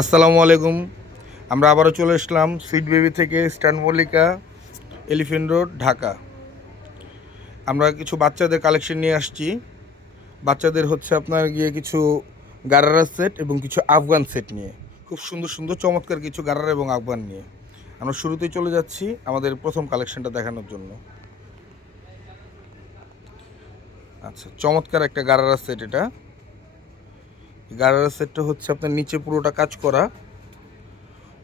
আসসালামু আলাইকুম। আমরা আবারও চলে আসলাম সুইট বেবি থেকে, stand Mallika, elephant road, Dhaka. আমরা কিছু বাচ্চাদের কালেকশন নিয়ে আসছি। বাচ্চাদের হচ্ছে আপনার গিয়ে কিছু গারারা সেট এবং কিছু আফগান সেট নিয়ে, খুব সুন্দর সুন্দর চমৎকার কিছু গারারা এবং আফগান নিয়ে আমরা শুরুতেই চলে যাচ্ছি আমাদের প্রথম কালেকশনটা দেখানোর জন্য। আচ্ছা, চমৎকার একটা গারারা সেট। এটা গারারা সেটটা হচ্ছে আপনার নিচে পুরোটা কাজ করা,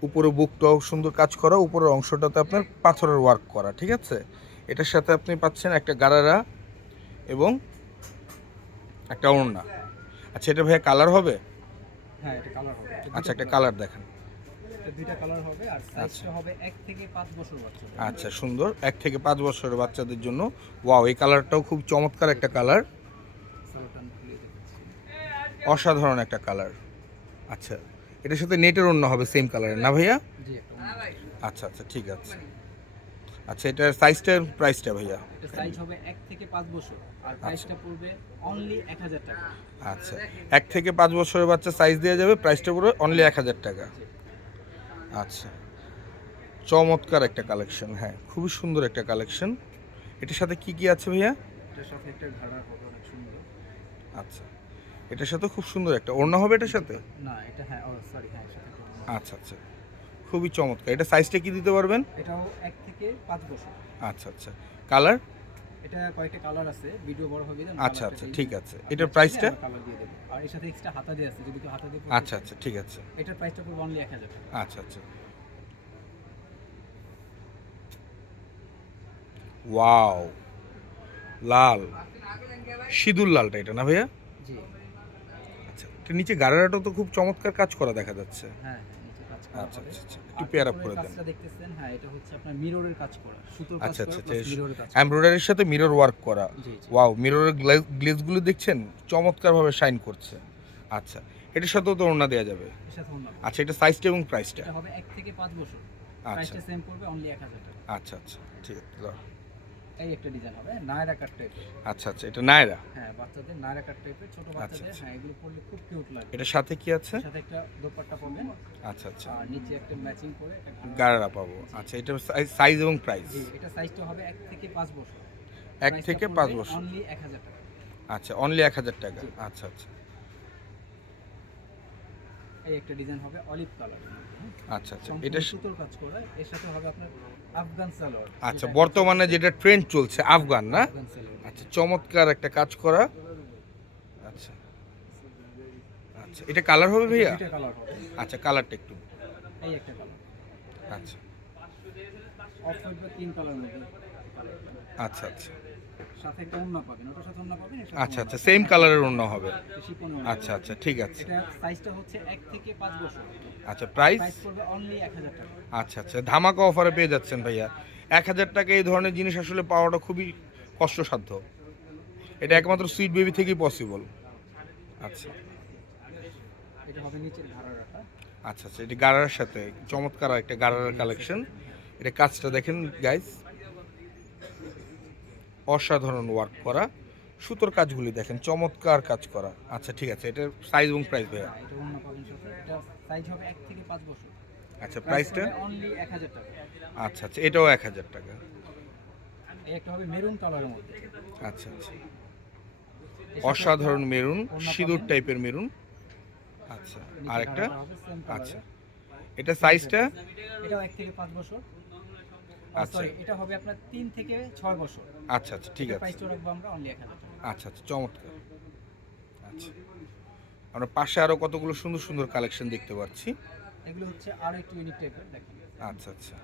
উপরে বুকটাও সুন্দর কাজ করা, উপরের অংশটাতে আপনার পাথরের ওয়ার্ক করা, ঠিক আছে। এটার সাথে আপনি পাচ্ছেন একটা গারারা এবং একটা ওড়না। আচ্ছা, এটা ভাইয়া কালার হবে? হ্যাঁ, এটা কালার হবে। আচ্ছা, একটা কালার দেখেন। এটা দুইটা কালার হবে আর আচ্ছা সাইজটা হবে 1 থেকে 5 বছর বাচ্চাদের। আচ্ছা, সুন্দর। 1 থেকে 5 বছরের বাচ্চাদের জন্য। ওয়াও, এই কালারটাও খুব চমৎকার একটা কালার, সালোটান খুলে দেখাচ্ছি। অসাধারণ একটা কালার। আচ্ছা, এটার সাথে নেটের ওড়না হবে সেম কালারের, না ভাইয়া? জি, একটা অন্য। আচ্ছা আচ্ছা, ঠিক আছে। আচ্ছা, এটার সাইজটার প্রাইসটা ভাইয়া? এটা সাইজ হবে 1 থেকে 5 বছর আর প্রাইসটা পড়বে অনলি 1000 টাকা। আচ্ছা, 1 থেকে 5 বছরের বাচ্চা সাইজ দেওয়া যাবে, প্রাইসটা পড়বে অনলি 1000 টাকা। জি। আচ্ছা, চমৎকার একটা কালেকশন। হ্যাঁ, খুবই সুন্দর একটা কালেকশন। এটার সাথে কি কি আছে ভাইয়া? এটার সাথে একটা ঘাড়া হবে অনেক সুন্দর। আচ্ছা, এটার সাথে খুব সুন্দর একটা ওড়না হবে এটার সাথে। না, এটা হ্যাঁ, ও সরি, হ্যাঁ, এর সাথে একটা অন্য। আচ্ছা আচ্ছা, খুবই চমৎকার। এটা সাইজটা কি দিতে পারবেন? এটাও 1 থেকে 5 বছর। আচ্ছা আচ্ছা, কালার? এটা কয়েকটা কালার আছে, ভিডিও বড় হবে না। আচ্ছা আচ্ছা, ঠিক আছে। এটার প্রাইসটা? কালার দিয়ে দেব। আর এর সাথে এক্সট্রা হাতা দেয়া আছে, যদি কেউ হাতা দিয়ে আচ্ছা আচ্ছা, ঠিক আছে। এটার প্রাইসটা পড়বে অনলি 1000 টাকা। আচ্ছা আচ্ছা, ওয়াও, লাল, সিঁদুর লালটা এটা, না ভাইয়া? জি। আচ্ছা, এটা নিচে গাড়ারাটাও তো খুব চমৎকার কাজ করা দেখা যাচ্ছে। হ্যাঁ, হ্যাঁ, নিচে কাজ করা আচ্ছা হবে। আচ্ছা আচ্ছা, একটু আর পেয়ার আপ উপরের করে দেন। কাজটা দেখতেছেন, হ্যাঁ, এটা হচ্ছে আপনার মিররের কাজ করা। সুতোর কাজ আচ্ছা করা আচ্ছা প্লাস আচ্ছা, মিররের কাজ করা। এমব্রয়ডারির সাথে মিরর ওয়ার্ক করা। জি, জি। ওয়াও, মিররের গ্লেজগুলো দেখছেন চমৎকারভাবে শাইন করছে। আচ্ছা, এটার সাথেও তো ওড়না দেওয়া যাবে। এর সাথে অন্য হবে। আচ্ছা, এটা সাইজটা এবং প্রাইসটা? এটা হবে 1 থেকে 5 বছর। আচ্ছা প্রাইসটা সেম পড়বে অনলি 1000 টাকা। আচ্ছা আচ্ছা, ঠিক আছে, দাও। এই একটা ডিজাইন হবে নায়রা কাট টাইপের। আচ্ছা আচ্ছা, এটা নায়রা। হ্যাঁ, বাচ্চাদের নায়রা কাট টাইপের, ছোট বাচ্চাদের। আচ্ছা। হ্যাঁ, এগুলো পরলে খুব কিউট লাগবে। এটার সাথে কি আছে? এর সাথে একটা দোপাট্টা পাবেন আচ্ছা আচ্ছা, আর নিচে একটা ম্যাচিং করে একটা ঘাড়া। গাড়ারা পাবো। আচ্ছা, এটার সাইজ এবং প্রাইস? জি, এটা সাইজটা হবে 1 থেকে 5 বছর। 1 থেকে 5 বছর। অনলি 1000 টাকা। আচ্ছা, অনলি 1000 টাকা। জি। আচ্ছা আচ্ছা এই একটা ডিজাইন হবে অলিভ কালার। আচ্ছা আচ্ছা, সম্পূর্ণ এটা সুতোর কাজ করা। এর সাথে হবে আপনার আফগান সালোয়ার। আচ্ছা, বর্তমানে যেটা ট্রেন্ড চলছে আফগান, না? আফগান সালোয়ার। আচ্ছা, চমৎকার একটা কাজ করা। আচ্ছা আচ্ছা, এটা কালার হবে ভাইয়া? দুইটা কালার হবে। আচ্ছা, কালারটা একটু। এই একটা কালার। আচ্ছা অফ হোয়াইট বা 3 কালার মধ্যে কালারটা। আচ্ছা আচ্ছা সাথে একটা ওড়না পাবেন। ওটার সাথে ওড়না পাবেন, এর সাথে আচ্ছা ওড়না আচ্ছা, পাবেন। সেম কালারের ওড়না হবে। শিফনের ওড়না আচ্ছা পাবেন। আচ্ছা, ঠিক আছে। এটা সাইজটা হচ্ছে 1 থেকে 5 বছর। আচ্ছা, প্রাইস? প্রাইস পড়বে অনলি 1000 টাকা। আচ্ছা আচ্ছা, ধামাকা অফারে পেয়ে যাচ্ছেন ভাইয়া। 1000 টাকা এই ধরনের জিনিস আসলে পাওয়াটা খুবই কষ্টসাধ্য। এটা একমাত্র সুইট বেবি থেকেই পসিবল। আচ্ছা এটা হবে নিচের ঘাড়া রাখা। আচ্ছা আচ্ছা, এটা গাড়ার সাথে চমৎকার একটা গাড়ার কালেকশন। এটা কাজটা দেখেন গাইস, অসাধারণ ওয়ার্ক করা, সুতোর কাজগুলি দেখেন চমৎকার কাজ করা। আচ্ছা, ঠিক আছে। এটার সাইজ এবং প্রাইস ভাইয়া? এটা ওড়না পাবেন সাথে। এটা সাইজ হবে 1 থেকে 5 বছর। আচ্ছা, প্রাইস প্রাইসটা? পড়বে অনলি 1000 টাকা। আচ্ছা আচ্ছা, এটাও 1000 টাকা। এই একটা হবে মেরুন কালারের মধ্যে। আচ্ছা আচ্ছা, এর সাথে অসাধারণ একটা মেরুন, ওড়না সিঁদুর পাবেন। টাইপের মেরুন। আচ্ছা, নিচে আরেকটা? ঘাড়াটা হবে সেম আচ্ছা, কালারের। এটা সাইজটা? এটাও 1 থেকে 5 বছর। আচ্ছা সরি, এটা হবে আপনার 3 থেকে 6 বছর। আচ্ছা আচ্ছা, ঠিক আছে। প্রাইসটা রাখবো আমরা অনলি 1000 টাকা। আচ্ছা আচ্ছা, চমৎকার। আচ্ছা, আমরা পাশে আরো কতগুলো সুন্দর সুন্দর কালেকশন দেখতে পাচ্ছি। এগুলো হচ্ছে আরো একটু ইউনিক টাইপের, দেখেন। আচ্ছা আচ্ছা,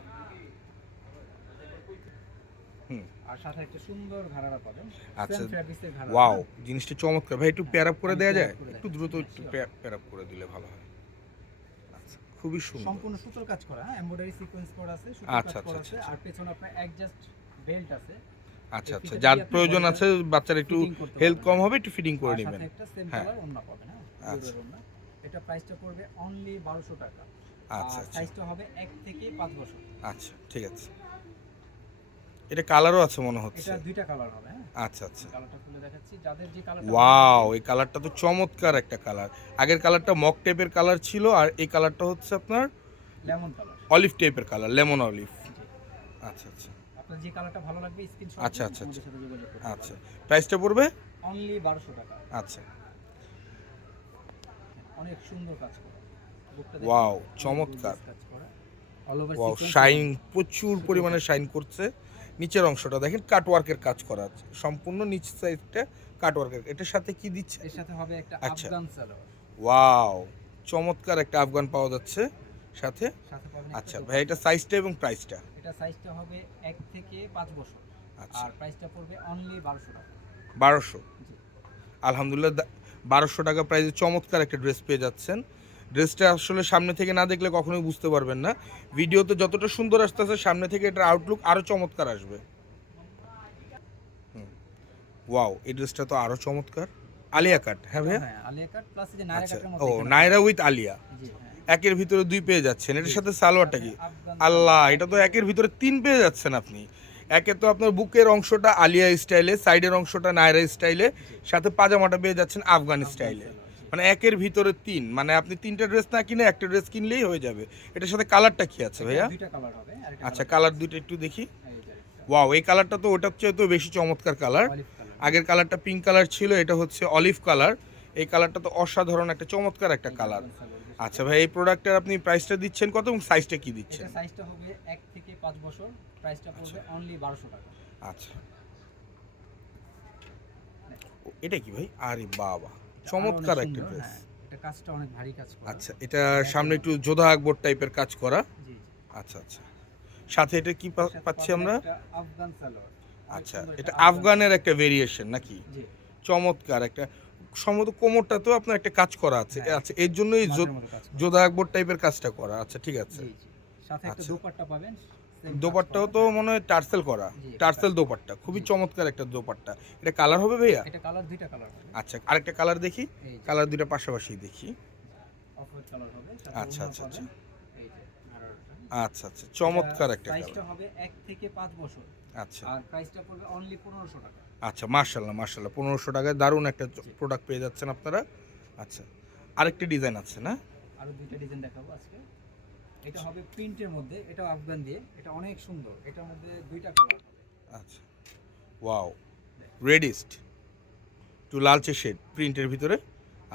হুম, আর সাথে একটা সুন্দর ঘাড়া পাবেন। আচ্ছা, সেম ফেব্রিক্সের ঘাড়া। ওয়াও, জিনিসটা চমৎকার ভাই। একটু পেয়ার আপ করে আমি দেওয়া pair যায়? up করে একটু দেখাচ্ছি। দ্রুত হ্যাঁ, একটু sure। পেয়ার আপ করে দিলে ভালো হয়। আচ্ছা, খুবই সুন্দর। সম্পূর্ণ সুতোর কাজ করা, হ্যাঁ, এমব্রয়ডারি সিকোয়েন্স করা আছে, সুতোর আচ্ছা কাজ করা আচ্ছা আছে। আচ্ছা আর পেছনে আপনার অ্যাডজাস্ট বেল্ট আছে। আচ্ছা এই আচ্ছা, ফিতাটা যার দিয়ে আপনি প্রয়োজন বডিটা আছে বাচ্চার একটু ফিটিং করতে হেল্প পারবেন। কম হবে, একটু ফিটিং করে আর নেবেন। সাথে একটা সেম হ্যাঁ, কালার ওড়না পাবেন, হ্যাঁ, আচ্ছা জোড়ের ওড়না। এটা প্রাইসটা পড়বে অনলি 1200 টাকা। আচ্ছা আর আচ্ছা সাইজটা হবে 1 থেকে 5 বছর। আচ্ছা, ঠিক আছে। এটা কালারও আছে মনে হচ্ছে। এটা দুইটা কালার হবে। হ্যাঁ, আচ্ছা আচ্ছা। কালারটা খুলে দেখাচ্ছি, যাদের যে কালারটা ওয়াও, এই কালারটা তো চমৎকার একটা কালার। আগের কালারটা মক টাইপের কালার ছিল, আর এই কালারটা হচ্ছে আপনার লেমন কালার। অলিভ টাইপের কালার, লেমন অলিভ। আচ্ছা আচ্ছা আপনার যে কালারটা ভালো লাগবে স্ক্রিনশট আচ্ছা দিয়ে আচ্ছা আমাদের আচ্ছা সাথে যোগাযোগ করতে আচ্ছা। পারেন। প্রাইসটা পড়বে অনলি 1200 টাকা। আচ্ছা। অনেক সুন্দর কাজ করা। বুকটা দেখুন, ওয়াও, অনেক চমৎকার। gorgeous কাজ করা। All over wow, sequence shine প্রচুর পরিমাণে শাইন করছে। নিচের অংশটা দেখেন কাটওয়ার্কের কাজ করা আছে, সম্পূর্ণ নিচ সাইডটা কাটওয়ার্কের। এটার সাথে কি দিচ্ছে? এর সাথে হবে একটা আচ্ছা। আফগান সালোয়ার। ওয়াও, চমৎকার একটা আফগান পাওয়া যাচ্ছে সাথে। সাথে পাবেন আচ্ছা একটা ভাই, এটা সাইজটা এবং প্রাইসটা? এটা সাইজটা হবে 1 থেকে 5 বছর। আচ্ছা, আর প্রাইসটা পড়বে অনলি 1200 টাকা। 1200। জি। আলহামদুলিল্লাহ, 1200 টাকা প্রাইসে চমৎকার একটা ড্রেস পেয়ে যাচ্ছেন। ড্রেসটা আসলে সামনে থেকে না দেখলে কখনোই বুঝতে পারবেন না। ভিডিওতে যতটা সুন্দর আসতেছে, সামনে থেকে এটার আউটলুক আরও চমৎকার আসবে। ওয়াও, এই ড্রেসটা তো আরও চমৎকার। আলিয়া কাট, হ্যাঁ ভাইয়া? হ্যাঁ, আলিয়া কাট প্লাস এই যে নায়রা আচ্ছা, কাটের ও মধ্যে এখানে নায়রা উইথ আলিয়া, জি হ্যাঁ। একের ভিতরে 2 পেয়ে যাচ্ছেন। এটার সাথে সালোয়ারটা কি? আফগান আল্লাহ, এটা তো একের ভিতরে 3 পেয়ে যাচ্ছেন আপনি। একে তো আপনার বুকের অংশটা আলিয়া স্টাইলে, সাইডের অংশটা নায়রা স্টাইলে, সাথে পাজামাটা পেয়ে যাচ্ছেন আফগান স্টাইলে। মানে একের ভিতরে 3, মানে আপনি 3টা ড্রেস না কিনে একটা ড্রেস কিনলেই হয়ে যাবে। এটার সাথে কালারটা কি আছে ভাইয়া? দুইটা কালার হবে। আরেকটা আচ্ছা, কালার দুইটা একটু দেখি। এই যে আরেকটা ওয়াও, এই কালারটা তো ওটার চেয়ে তো বেশি চমৎকার কালার। Olive colour. আগের কালারটা পিঙ্ক কালার ছিল, এটা হচ্ছে অলিভ কালার। এই কালারটা তো অসাধারণ একটা চমৎকার একটা কালার। আচ্ছা ভাই, এই প্রোডাক্টের আপনি প্রাইসটা দিচ্ছেন কত এবং সাইজটা কি দিচ্ছেন? এটা সাইজটা হবে 1 থেকে 5 বছর। প্রাইসটা পড়বে অনলি 1200 টাকা। আচ্ছা, এটা কি ভাই? আরে বাবা, চমৎকার আরো অনেক একটা সুন্দর, ড্রেস। হ্যাঁ। এটা কাজটা অনেক ভারী কাজ করা। আচ্ছা, এটা সামনে একটু যোধা আকবর টাইপের কাজ করা। জি জি। আচ্ছা আচ্ছা। সাথে এটা কি এর সাথে পাচ্ছি পাবেন আমরা? একটা আফগান সালোয়ার। অনেক আচ্ছা, সুন্দর এটা একটা আফগানের একটা ভেরিয়েশন নাকি? জি। চমৎকার একটা। সম্ভবত কোমরটাতেও আপনার একটা কাজ করা আছে। হ্যাঁ। আচ্ছা, এর জন্যই মাঝের মতো কাজ করা। যোধা আকবর টাইপের কাজটা করা। আচ্ছা, ঠিক আছে। জি জি। সাথে একটা আচ্ছা। দোপাট্টা পাবেন। same কাজ দোপাট্টাও করা। তো মনে হয় টার্সেল করা। জি, টার্সেল দোপাট্টা, খুবই জি। চমৎকার একটা দোপাট্টা। এটা কালার হবে ভাইয়া? এটা কালার দুইটা কালার হবে। আচ্ছা, আরেকটা কালার দেখি। এই যে কালার দুইটা পাশাপাশি দেখি। অফ হোয়াইট কালার হবে। সাথে আচ্ছা, ওড়না আচ্ছা, পাবেন। আচ্ছা। এই যে আরোটা। আচ্ছা আচ্ছা, চমৎকার একটা সাইজটা কালার। হবে 1 থেকে 5 বছর। আচ্ছা আর প্রাইসটা পড়বে অনলি 1500 টাকা। আচ্ছা, মার্শাল্লাহ মার্শাল্লাহ, 1500 টাকায় দারুণ একটা প্রোডাক্ট পেয়ে যাচ্ছেন আপনারা। আচ্ছা, আরেকটি ডিজাইন আছে না? আরো দুইটা ডিজাইন দেখাবো আজকে। এটা হবে প্রিন্টের মধ্যে, এটাও আফগান দিয়ে। এটা অনেক সুন্দর। এটার মধ্যে দুইটা কালার হবে। আচ্ছা, ওয়াও, রেডিস্ট টু লালচে শেড প্রিন্টের ভিতরে।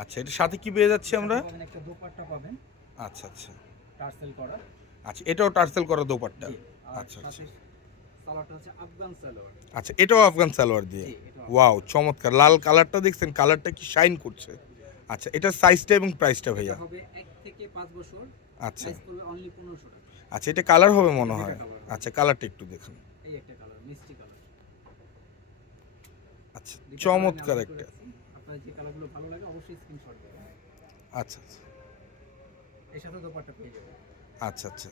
আচ্ছা, এটার সাথে কি পেয়ে যাচ্ছি আমরা? সাথে পাবেন একটা দোপাট্টা পাবেন আচ্ছা আচ্ছা টার্সেল করা। আচ্ছা, এটাও টার্সেল করা দোপাট্টা। জি। আর আচ্ছা আচ্ছা সাথে সালোয়ারটা হচ্ছে আফগান সালোয়ার। আচ্ছা, এটাও আফগান সালোয়ার দিয়ে। জি, এটাও ওয়াও, চমৎকার। লাল কালারটা দেখছেন, কালারটা কি শাইন করছে। আচ্ছা, এটার সাইজটা এবং প্রাইসটা ভাইয়া? এটা হবে 1 থেকে 5 বছর। আচ্ছা প্রাইস পড়বে অনলি 1500 টাকা। আচ্ছা, এটা কালার হবে মনে এটা হয়। colour হবে। আচ্ছা, কালারটা একটু দেখুন। এই একটা কালার, মিষ্টি কালার। আচ্ছা, দুইটা চমৎকার colour আমি একটা। upload করেছি। আপনার যে কালারগুলো ভালো লাগে অবশ্যই স্ক্রিনশট দিবেন। আচ্ছা আচ্ছা এর সাথে দোপাট্টা পেয়ে যাবেন। আচ্ছা আচ্ছা,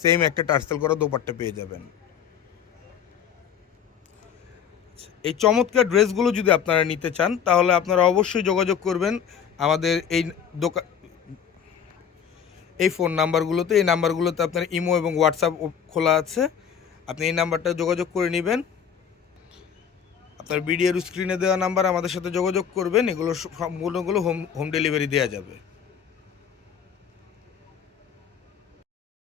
সেম একটা টার্সেল করা দোপাট্টা পেয়ে যাবেন। আচ্ছা, এই চমৎকার ড্রেসগুলো যদি আপনারা নিতে চান, তাহলে আপনারা অবশ্যই যোগাযোগ করবেন আমাদের এই দোকান, এই ফোন নাম্বারগুলোতে। এই নাম্বারগুলোতে আপনার ইমো এবং হোয়াটসঅ্যাপ খোলা আছে। আপনি এই নাম্বারটা যোগাযোগ করে নেবেন। আপনার ভিডিওর স্ক্রিনে দেওয়া নাম্বার, আমাদের সাথে যোগাযোগ করবেন। এগুলো সম্পূর্ণগুলো হোম ডেলিভারি দেওয়া যাবে।